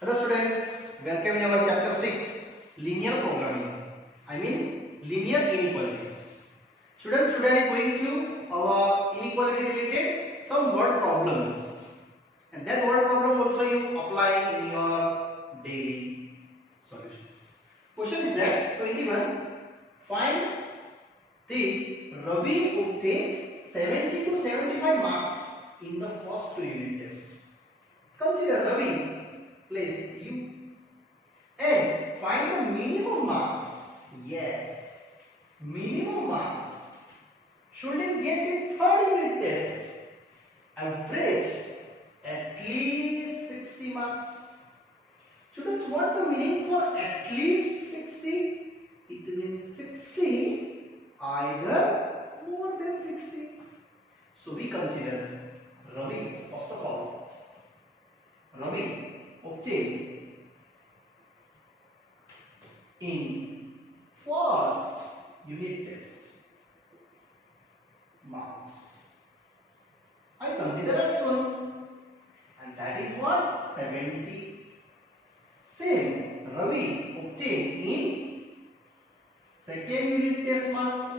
Hello students, welcome in our chapter 6 linear programming. I mean linear inequalities. Students, today I am going to our inequality related some word problems. And that word problem also you apply in your daily solutions. Question is that 21, find the Ravi obtained 70 to 75 marks in the first 2 unit test. Consider Ravi place U and find the minimum marks. Yes, minimum marks. Should it get in third unit test? Average at least 60 marks. Students, what the meaning for at least 60? It means 60 either more than 60. So we consider Ravi, first of all, Ravi obtained in first unit test marks. I consider x1 and that is what? 70. Same Ravi obtained in second unit test marks,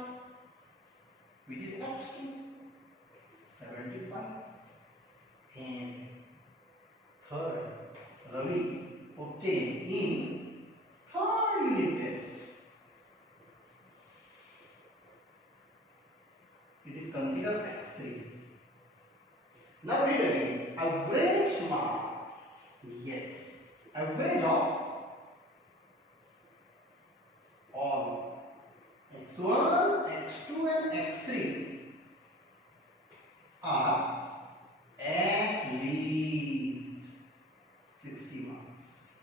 which is x2, 75. And third Ravi obtained in third unit test. It is considered x3. Now read again. Average marks. Yes. Average of all x1, x2 and x3 are at least 60 marks.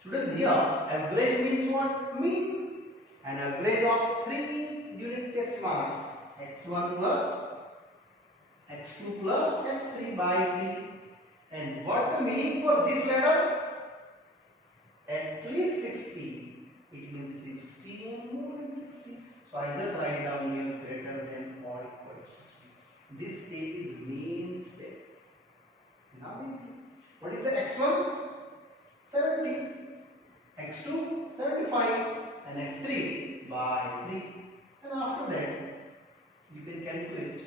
Students, here average means what? Mean. An average of 3 unit test marks, x1 plus x2 plus x3 by t. And what the meaning for this letter? At least 60. It means 60 and more than 60. So I just write down here greater than or equal to 60. This step is main step. Now we see. What is the x1? 70. x2 75 and x3 by 3. And after that you can calculate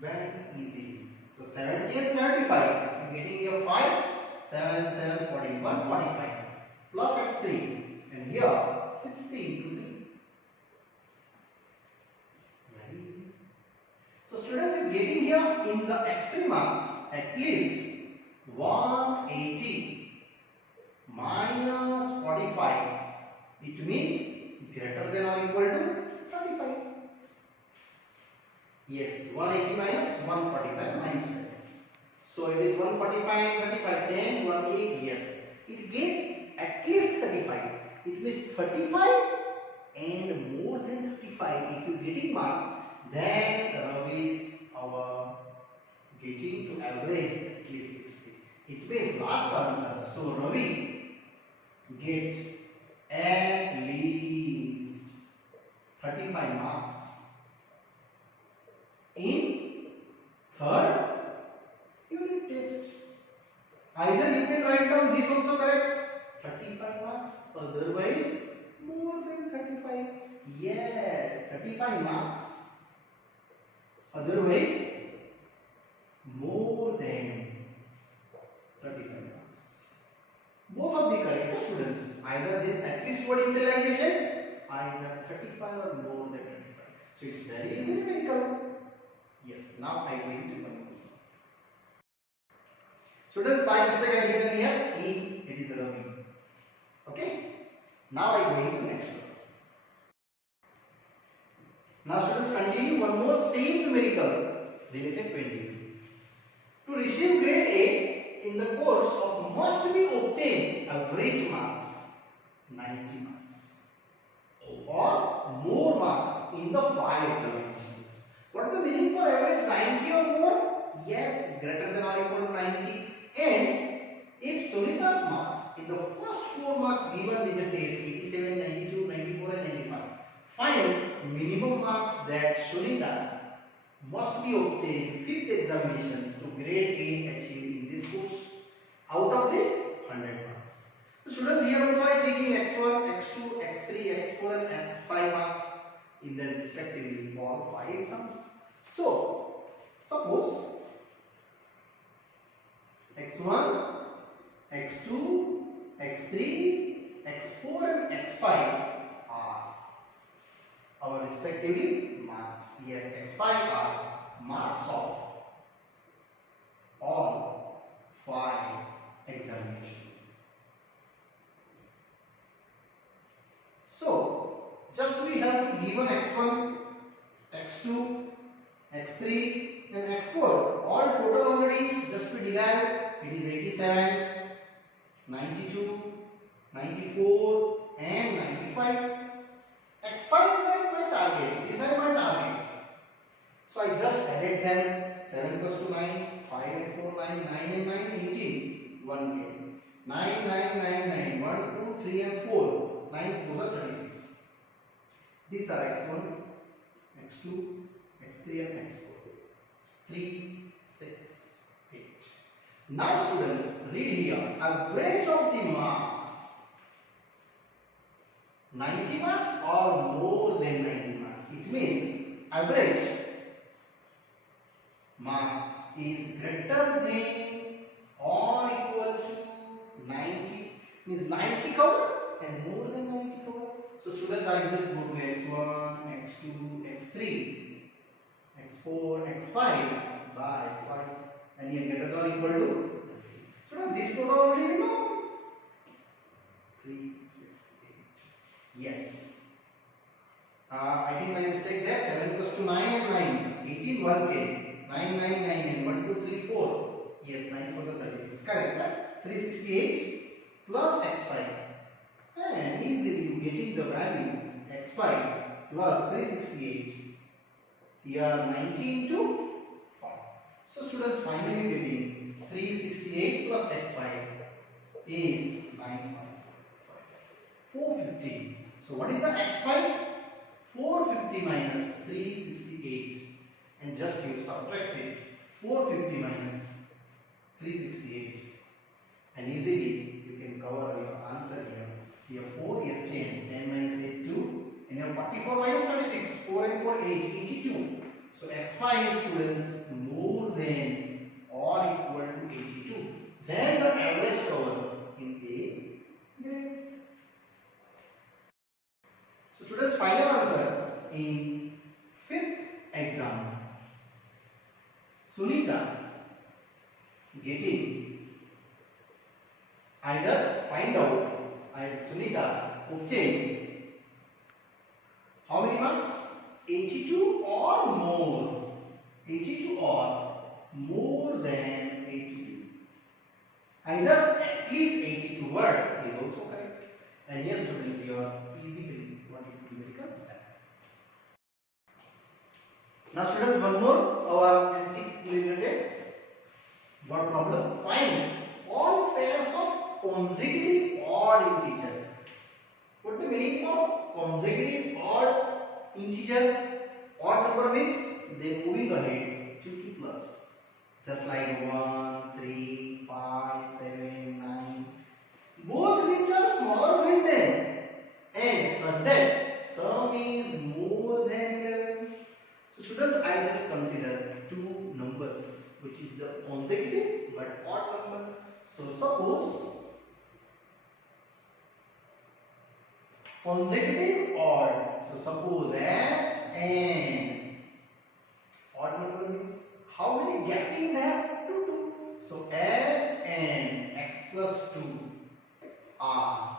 very easily. So 70 and 75, you getting your 5, 7, 7, 14, 145 plus x3 and here 60 into 3. Very easy. So students, you getting here in the x3 marks at least 180 minus 45. It means greater than or equal to 35. Yes, 180 minus 145 minus x. So it is 145, 35, 10, 18, yes. It gave at least 35. It means 35 and more than 35. If you getting marks, then Ravi is our getting to average at least 60. It means last answer. So Ravi get at least 35 marks in third unit test. Either you can write down this also correct, 35 marks, otherwise more than 35. Yes, 35 marks, otherwise more than 35 marks. Both of the correct, students. Either this at least word utilization, either 35 or more than 35. So it's very easy numerical. Yes, now I am going to continue. Students, by mistake I written here E, it is Ravi. Okay. Now I am going to next one. Now students, continue one more same numerical related 20. To receive grade A in the course of must be obtained average marks 90 marks or more marks in the 5 examinations. What the meaning for average 90 or more? Yes, greater than or equal to 90. And if Sunita's marks in the first 4 marks given in the test 87, 92, 94 and 95, find minimum marks that Sunita must be obtained in 5th examinations to grade A achieved in this course. Our for the 100 marks. So students, here also I am taking x1, x2, x3, x4 and x5 marks in their respectively for 5 exams. So suppose x1, x2, x3, x4 and x5 are our respectively marks. Yes, x5 are marks of all 5 examinations. So just we have to given x1, x2, x3 and x4 all total already. Just we derive, it is 87, 92, 94 and 95. x5 is my target. These are my target. So I just added them. 7 plus 2 9, 5 and 4 9, 9 and 9 18, 1 came. 9 9 9 9, 1 2 3 and 4, 9 4 are 36. These are x1, x2, x3 and x4. 3, 6, 8. Now students, read here. Average of the marks. 90 marks or more than 90 marks. It means average marks is greater than or equal to 90. Means 90 cover and more than 90 cover. So students, I just go to x1, x2, x3, x4, x5 by 5 and here greater than or equal to 90. Students, this total only we know. 3, 6, 8. Yes. I think my mistake there. 7 plus 2 9 and 9. 18 1 came. 9 9 9 and 1 2 3 4. Yes, 9 for the 36. Correct. 368 plus x5. And easily you getting the value x5 plus 368. Here 90 into 5. So students, finally getting 368 plus x5 is 957. 450. So what is the x5? 450 minus 368 and just you subtract it. 450 minus 368 and easily you can cover your answer here. Here 4, here 10, 10 minus 8 2 and here 44 minus 36, 4 and 4 8, 82. So x5 students more than or equal to 82. Then the average cover in A grade. So students, final answer in 5th exam. Sunita getting either find out Sunita obtained how many marks? 82 or more. 82 or more than 82. Either at least 82 word is also correct. And yes, students, you are easily wanted to become that. Now students, one more our MCQ related word problem. Find all pairs of consecutive odd integer. What the meaning for consecutive odd integer? Odd number means they moving ahead 2 2 plus. Just like 1, 3, 5, 7, 9. Both which are smaller than 10 and such that sum is more than 11. So students, I just consider two numbers which is the consecutive but odd number. So suppose consecutive odd. So suppose x and odd number means how many gap in there? 2 2. So x and x plus 2 are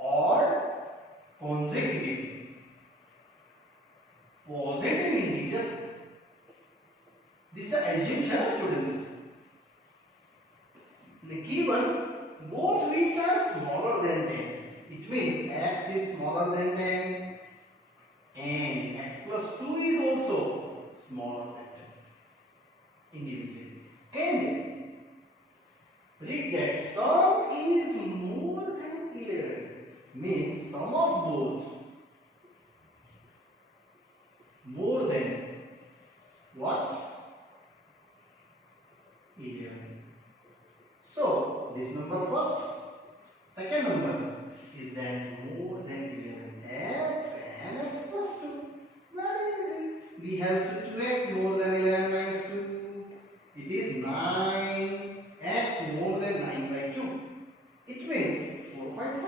odd consecutive positive integer. This is assumption, students. The given both which are smaller than 10. It means x is smaller than 10 and x plus 2 is also smaller than 10 individually. And read that sum is more than 11 means sum of both more than what? 11. So this number first. Second number is that more than 11x and x plus 2. Very easy. We have 2x more than 11 minus 2. It is 9x more than 9 by 2. It means 4.5.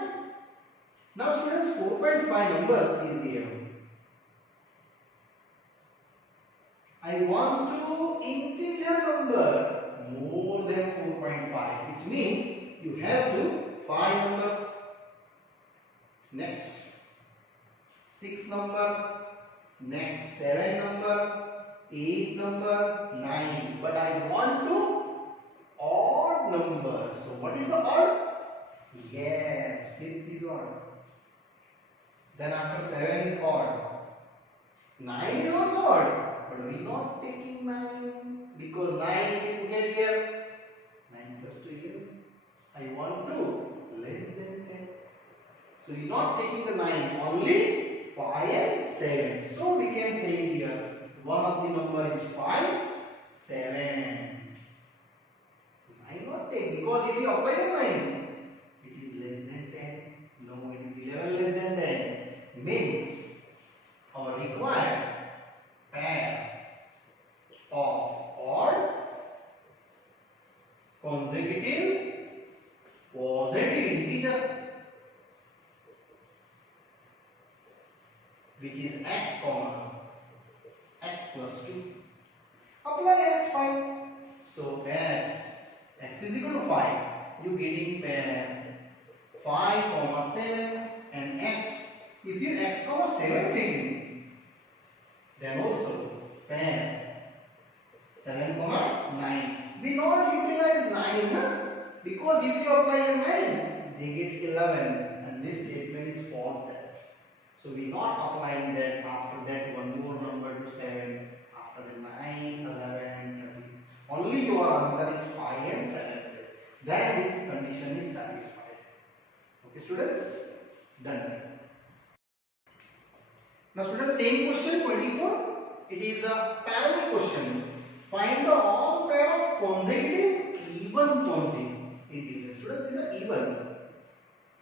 Now students, 4.5 numbers is here. I want to integer number more than 4.5. It means you have to find number. Next 6 number. Next 7 number. 8 number. 9. But I want to odd number. So what is the odd? Yes, 5th is odd. Then after 7 is odd. 9 is also odd. But we not taking 9 because 9 if you put it here, 9 plus 2 11. I want to less than 10. So we not taking the 9, only 5 and 7. So we can say here one of the number is 5, 7. 9 not take because if you apply the 9, it is less than 10. No, it is 11 less than 10. Means our required pair of odd, consecutive, positive integer, which is x comma x plus 2. Apply x 5. So x is equal to 5. You getting pair 5 comma 7 and x. If you x comma 7 taking, then also pair 7 comma 9. We not utilize 9 because if you apply a 9, they get 11 and this statement is false there. So we not applying that. After that one more number to 7. After the 9, 11, 13. Only your answer is 5 and 7 place. Then this condition is satisfied. Okay students? Done. Now students, same question 24. It is a parallel question. Find the all pair of consecutive even consecutive integers. Students, these are even.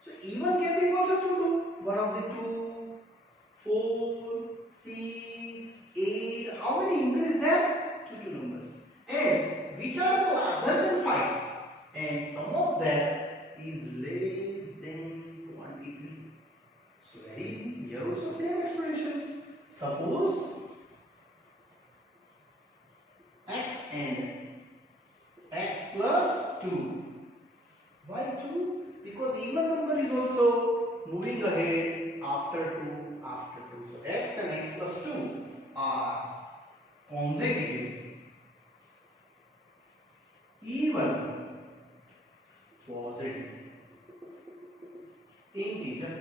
So even can be also to 2. One of the 2, 4, 6, 8. How many integers is there? 2 numbers. And which are the larger than 5? And some of them is less than 23. So very easy. Here also same expressions. Suppose x and x plus 2. Why 2? Because even number is also moving ahead after 2, after 2. So x and x plus 2 are consecutive, even, positive, integer.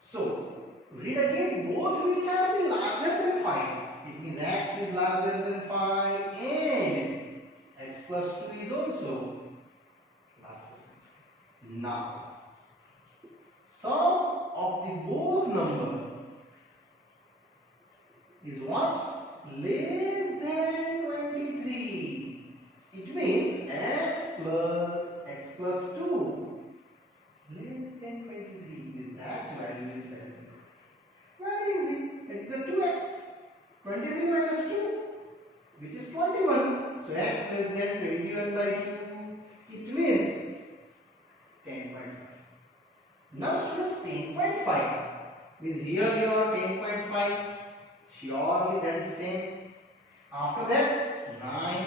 So read again, both which are the larger than 5. It means x is larger than 5 and x plus 2 is also larger than 5. Now, sum of the both number is what? Less than 23. It means x plus 2 less than 23 is that value is less than 23. Very easy. It's a 2x. 23 minus 2, which is 21. So x less than 21 by 2. It means 10.5. Now students, 10.5 means here your 10.5. Surely that is 10. After that 9,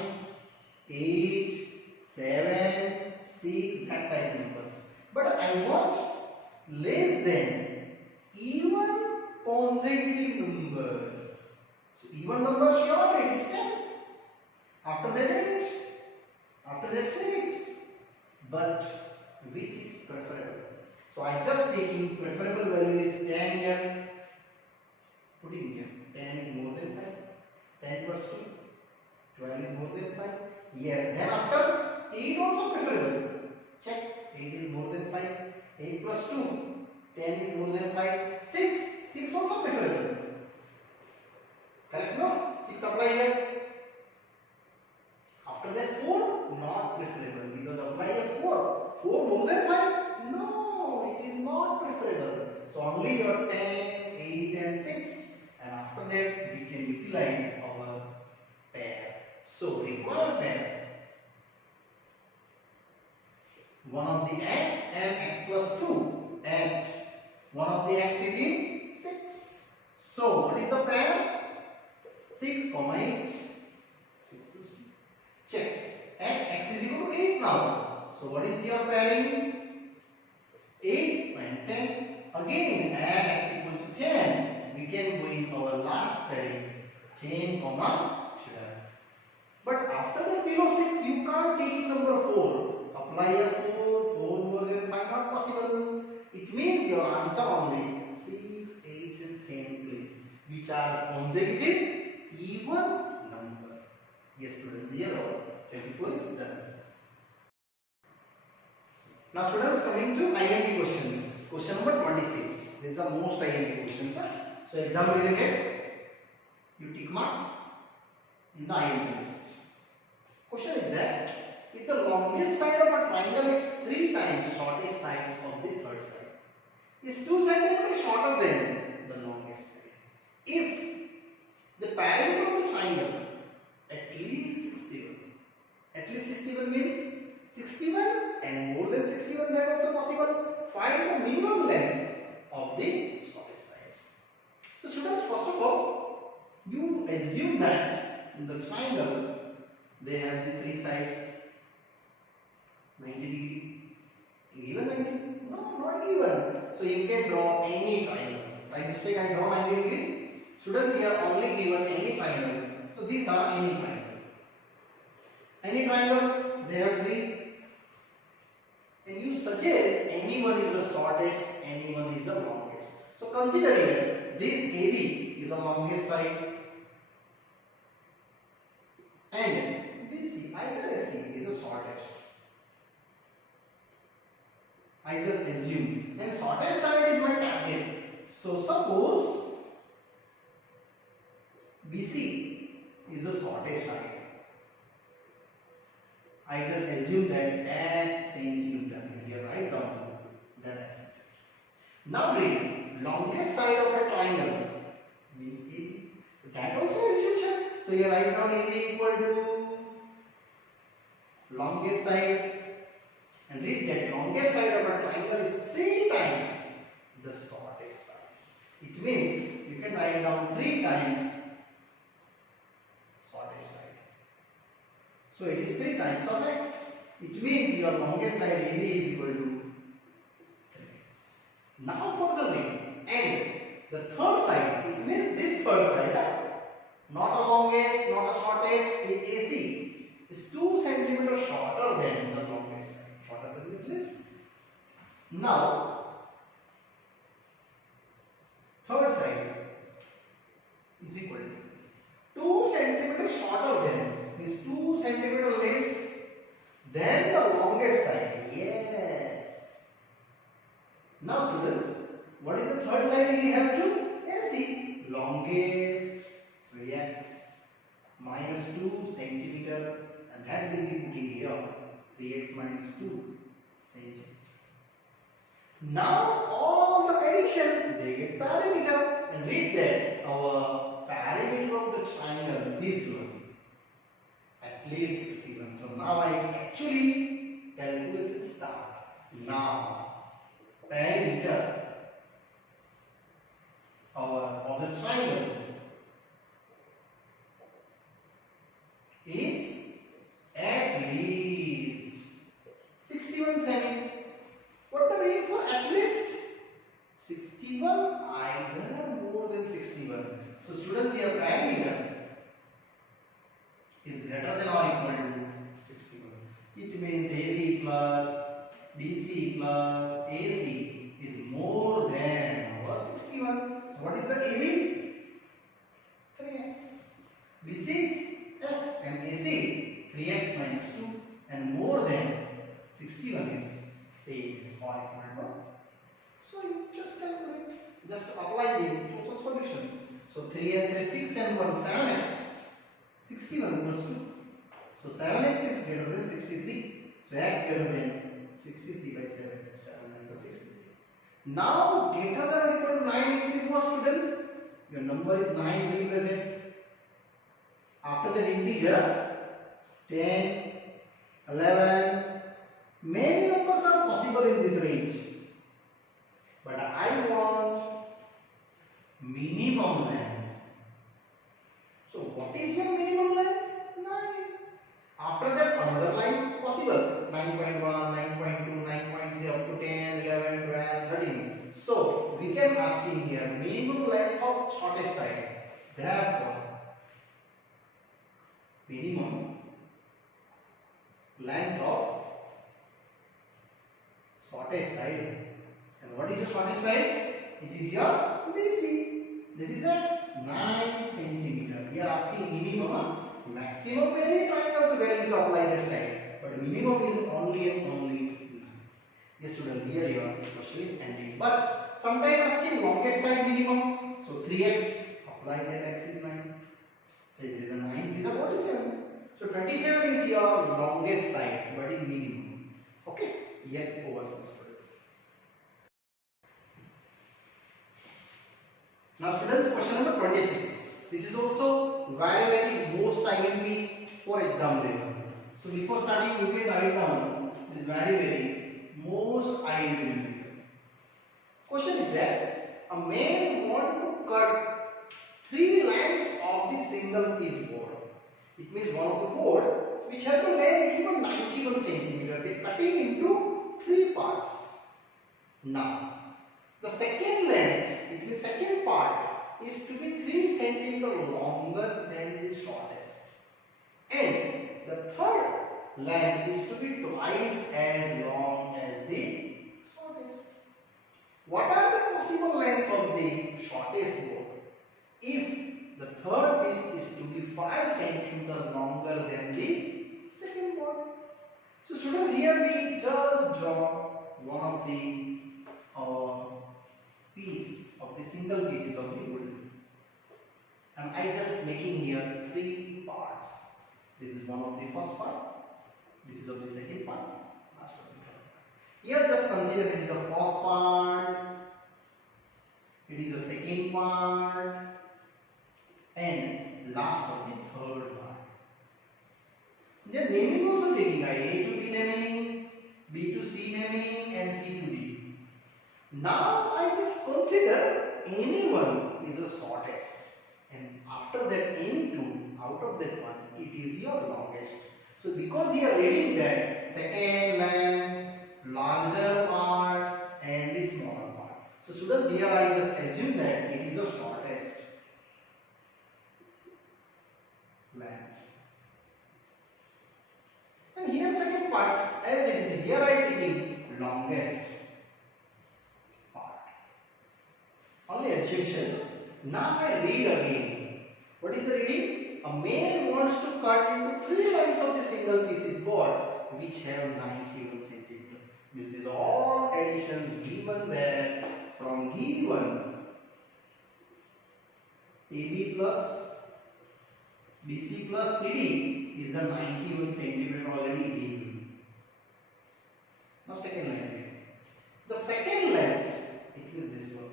8, 7, 6, that type numbers. But I want less than even consecutive numbers. So even number sure it is 10. After that 8. After that 6. But which is preferable? So I just taking preferable value is 10 here. Putting here 10 is more than 5. 10 plus 2. 12 is more than 5. Yes. Then after 8 also preferable. Check. 8 is more than 5. 8 plus 2. 10 is more than 5. 6 also preferable. Correct? No? 6 apply here. After that 4. Not preferable because apply a 4. 4 more than 5? No, it is not preferable. So only your 10, 8 and 6. And after that we can utilize our pair. So required pair. One of the x and x plus 2 and one of the x is in 6. So what is the pair? 6, 8. 6 plus 2. Check. And x is equal to 8 now. So what is your pairing? 8 and 10. Again add x equal to 10. We can go in our last pairing. 10, 12. But after the below 6 you can't take in number 4. Apply a 4 more than 5 not possible. It means your answer only 6, 8 and 10 please. Which are consecutive even number. Yes students, here 24 is done. Now students, coming to IMP questions. Question number 26. This is the most IMP questions. So exam related, you tick mark in the IMP list. Question is that if the longest side of a triangle is 3 times shortest sides of the third side, is 2 centimeters shorter than the longest side. If the perimeter of the triangle at least 61. At least 61 means 61 and more than 61, that also possible. Find the minimum length of the shortest sides. So students, first of all, you assume that in the triangle they have the 3 sides 90 degree. Given 90? No, not given. So you can draw any triangle. By mistake I draw 90 degree. Students, here only given any triangle. So these are any triangle. Any triangle, they have 3. And you suggest anyone is the shortest, anyone is the longest. So consider here, this AB is the longest side. And BC, either SC is the shortest. I just assume. Then shortest side is my target. So suppose BC is the shortest side. I just assume that at centimeter. Here write down that as. Now read longest side of a triangle means AB. That also assumption. So you write down AB equal to longest side and read that longest side of a triangle is 3 times the shortest side. It means you can write down 3 times shortest side. So it is 3 times of x. It means your longest side AB is equal to 3x. Now for the read and the third side, it means this third side, not a longest, not a shortest, AC is 2 centimeters shorter than the longest side. Shorter than this list. Now third side is equal to 2 centimeters shorter than, means 2 centimeters less than the longest side. Yes. Now students, what is the third side we have to? AC. Longest 3x minus 2 centimeter, and that will be putting here 3x minus 2 centimeter. Now all the addition they get perimeter, and read that our perimeter of the triangle, this one, at least 61. So now I actually calculation start. Now perimeter of the triangle is at least 61 cm. What the meaning for at least? 61, either more than 61. So students, here perimeter is greater than or equal to 61. It means AB plus BC plus AC is more than or 61. So what is the AB? 3x. BC x and AC 3x minus 2, and more than 61 is same as or equal to. So you just calculate, just apply the total solutions. So 3 and 3 6 and 1 7x, 61 plus 2. So 7x is greater than 63. So x greater than 63 by 7. 7 minus 63. Now greater than or equal to 9 is what, students? Your number is 9 will be present. After that integer 10, 11, many numbers are possible in this range. But I want minimum length. So what is your minimum length? 9. After that another line possible. 9.1, 9.2, 9.3 up to 10, 11, 12, 13. So we can ask in here minimum length of shortest side. Therefore minimum length of shortest side. And what is your shortest side? It is your BC. That is x, 9 centimeter. We are asking minimum. Maximum many triangles values to apply that side. But minimum is only and only 9. Yes, students, here your question is ending. But sometimes asking longest side minimum. So 3x, apply that x is 9. There is a 9, this is a 47. So 27 is your longest side, but in minimum. Okay, yet over some students. Now students, question number 26. This is also very most IMP for exam level. So before starting, you can write down this very most IMP. Question is that a man want to cut 3 lengths of the single piece board. It means one of the board which has the length given 91 centimeter. They are cutting into 3 parts. Now the second length, it means second part, is to be 3 centimeter longer than the shortest, and the third length is to be twice as long as the shortest. What are the possible length of the shortest board? If the third piece is to be 5 centimeter longer than the second board. So students, here we just draw one of the piece of the single pieces of the wood, and I just making here 3 parts. This is one of the first part, this is of the second part, last of the third part. Here just consider it is a first part, it is the second part, and last of the third part. Then naming also taking A to B naming, B to C naming, and C to D. Now I just consider any one is the shortest, and after that any two out of that one it is your longest. So because you are reading that second length, larger part, and the smaller part. So students, here I just assume that it is the shortest length. And here second parts, as it is here I am taking longest part. Only assumption. Now I read again. What is the reading? A man wants to cut into 3 lines of the single pieces board which have 91 centimeter. Means these are all additions given there from given AB plus BC plus CD is a 91 centimeter already given. Now second line. The second length, it is this one,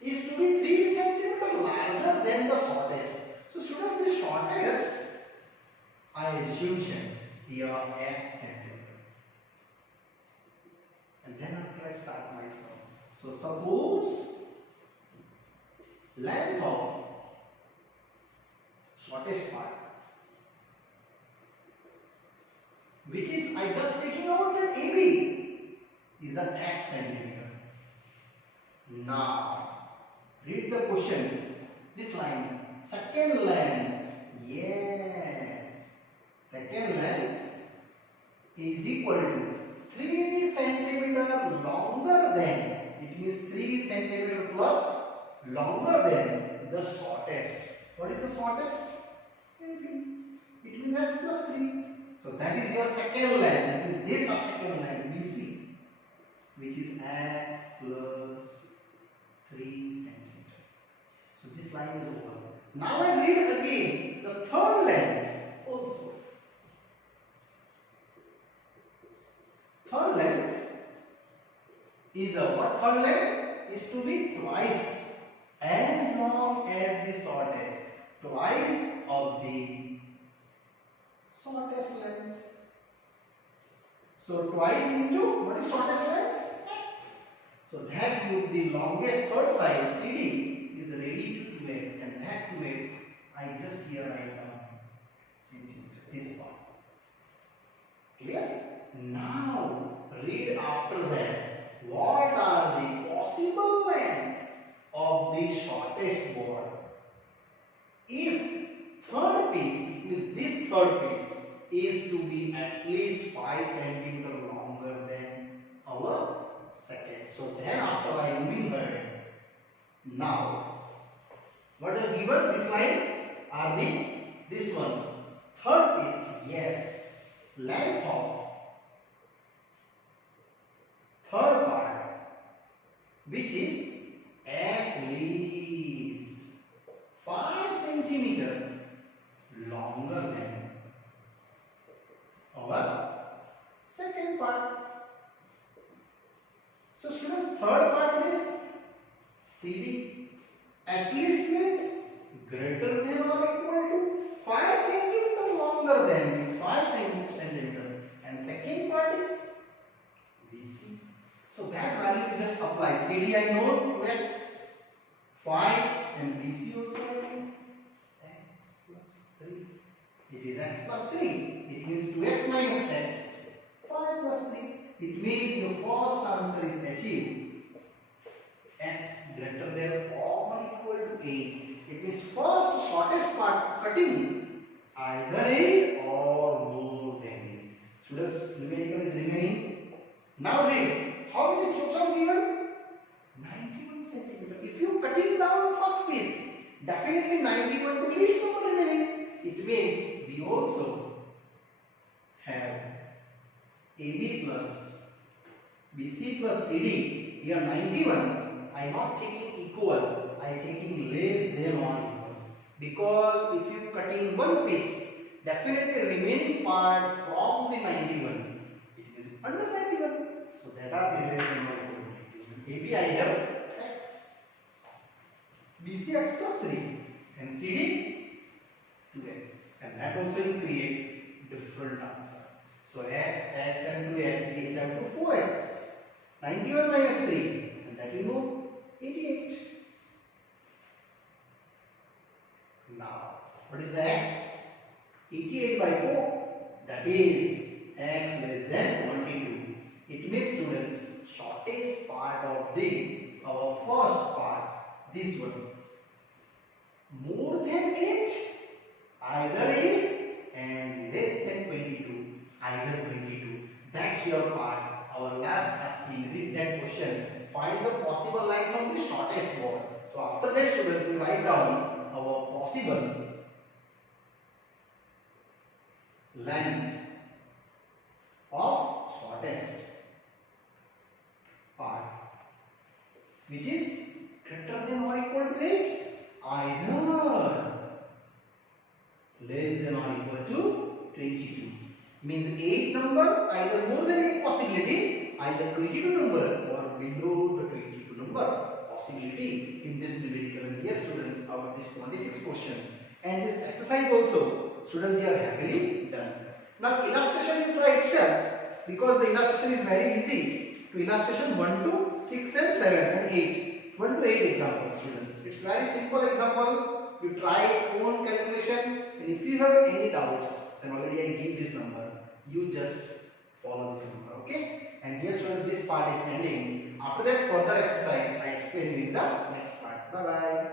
is to be 3 centimeter larger than the shortest. So students, the shortest I assumption here X centimeter. And then after I start my sum. So suppose length of shortest part, which is I just taking out that AB is an X centimeter. Now read the question. This line, second length, yes, second length is equal to 3 centimeter longer than, it means 3 centimeter plus longer than the shortest. What is the shortest? AB. It means X plus 3. So that is your second length. That means this is second length BC, which is X plus 3 centimeter. So this line is over. Now I read again the third length also. is a what third length is to be twice as long as the shortest, twice of the shortest length. So twice into what is shortest length? X. So that you the longest third side CD is ready to 2x, and that 2x I just here write down centimeter, this part. Clear? Now read after that. What are the possible length of the shortest board? If third piece, it means this third piece is to be at least 5 centimeter longer than our second. So then after I moving ahead, now what are given? These lines are this one. Third piece, yes, length of third part, which is at least 5 centimeter longer than our second part. So students, third part means CD. At least means greater than or equal to 5 centimeter longer than this 5 centimeter, and second part is BC. So that value you just apply. CD I know 2x, 5, and BC also I know x plus 3. It is x plus 3. It means 2x minus x, 5 plus 3. It means your first answer is achieved. X greater than or equal to 8. It means first shortest part cutting either 8 or more than 8. Students, numerical is remaining. Now read. How many chokes are given? 91 centimeter. If you cutting down first piece, definitely 91 to least number remaining. It means we also have AB plus BC plus CD. Here 91. I am not taking equal. I am taking less than or equal. Because if you cutting one piece, definitely remaining part from the 91, it is under 91. So that are the less than or equal to 91. AB I have x, BC x plus 3, and CD 2x, and that also will create different answer. So x and 2x we have to 4x. 91 minus 3, and that you know 88. Now, what is the x? 88 by 4. That is x less than 22. It means students, shortest part of our first part, this one, more than 8, either 8, and less than 22, either 22. That's your part. Our last asking, read that question. Find the possible length of the shortest board. So after that, students, we write down our possible length of shortest part, which is greater than or equal to 8, either less than or equal to 22. Means 8 number, either more than 8 possibility, either 22 number or below the 22 number possibility in this numerical. And here students, our this 26 questions and this exercise also, students, here happily done. Now illustration you try itself, because the illustration is very easy. To illustration 1 to 6 and 7 and 8. 1 to 8 examples, students. It's very simple example. You try own calculation, and if you have any doubts, then already I give this number. You just follow this number, okay? And here students, this part is ending. After that further exercise I explain you in the next part. Bye bye.